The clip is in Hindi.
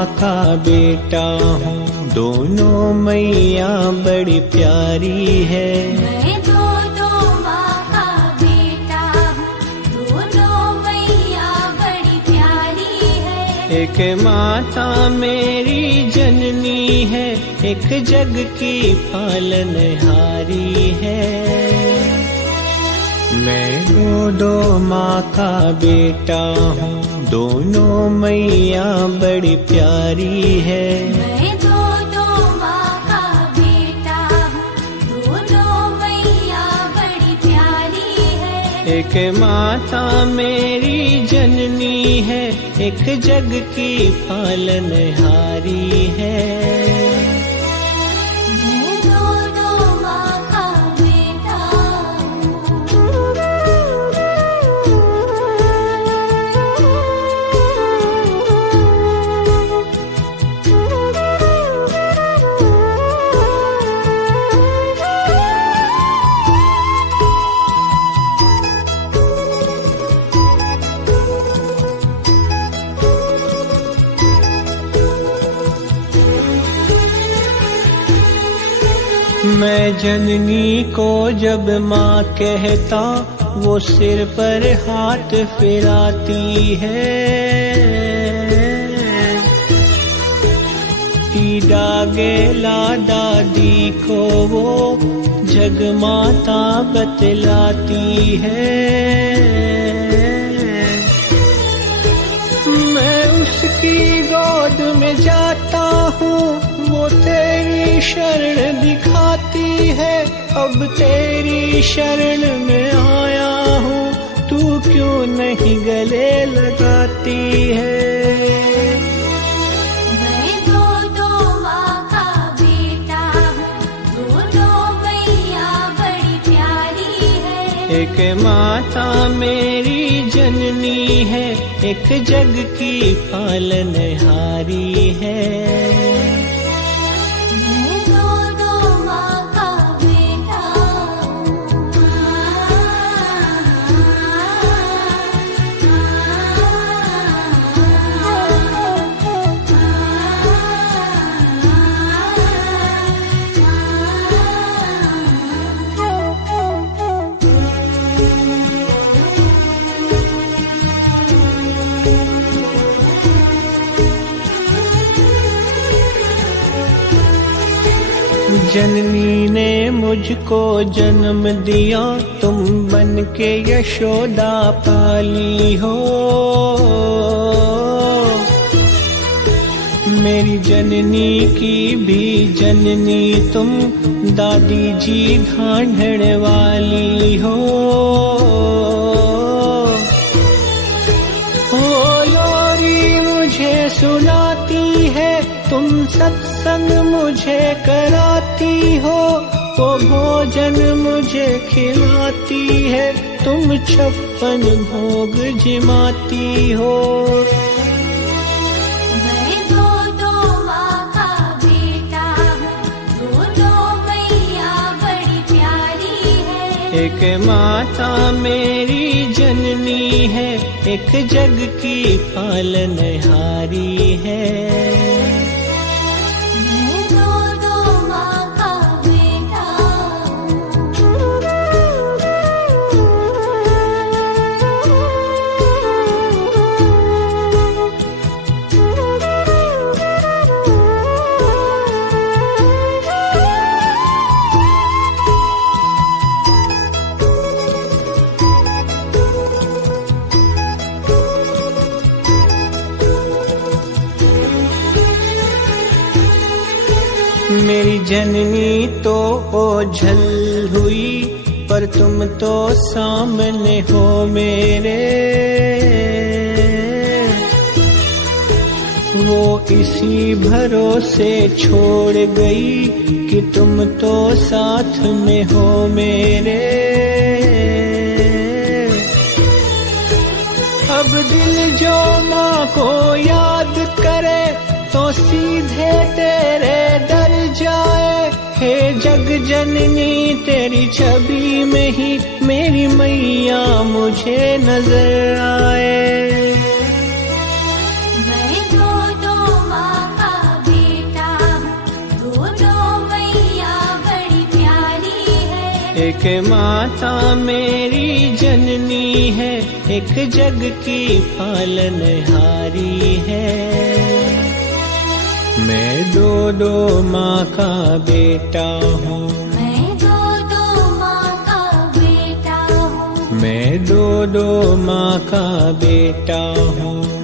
माँ का बेटा हूँ, दोनों मैया बड़ी प्यारी है। मैं दो माँ का बेटा हूँ, दोनों मैया बड़ी प्यारी है। एक माता मेरी जननी है, एक जग की पालनहारी है। मैं दो माँ का बेटा हूँ, दोनों मैया बड़ी प्यारी है। मैं दो माँ का बेटा हूँ, दोनों मैया बड़ी प्यारी है। एक माता मेरी जननी है, एक जग की पालनहारी है। मैं दो माँ का बेटा मैं जननी को जब माँ कहता, वो सिर पर हाथ फिराती है। डागेला दादी को वो जगमाता बतलाती है। मैं उसकी गोद में जाता हूँ, वो तेरी शरण दिखाती है। अब तेरी शरण में आया हूँ, तू क्यों नहीं गले लगाती है। मैं दो माँ का बेटा हूँ, दोनों मैया बड़ी प्यारी है। एक माता मेरी जननी है, एक जग की पालनहारी है। मैं दो माँ का बेटा जननी ने मुझको जन्म दिया, तुम बन के यशोदा पाली हो। मेरी जननी की भी जननी तुम, दादी जी ढांढण वाली हो। लोरी मुझे सुनाती है, तुम सत्संग मुझे कराती हो। वो भोजन मुझे खिलाती है, तुम 56 भोग जिमाती हो। मैं दो माँ का बेटा हूँ, दोनों मैया बड़ी प्यारी है। एक माता मेरी जननी है, एक जग की पालनहारी है। मैं दो माँ का बेटा मेरी जननी तो ओझल हुई, पर तुम तो सामने हो मेरे। वो इसी भरोसे छोड़ गई कि तुम तो साथ में हो मेरे। अब दिल जो माँ को याद करे, तो सीधे तेरे दर जाए। हे जग जननी, तेरी छवि में ही मेरी मैया मुझे नजर आए। मैं दो माँ एक माता मेरी जननी है, एक जग की पालनहारी है। मैं दो दो माँ का बेटा हूँ, मैं दो माँ का बेटा हूँ, मैं दो दो माँ का बेटा हूँ।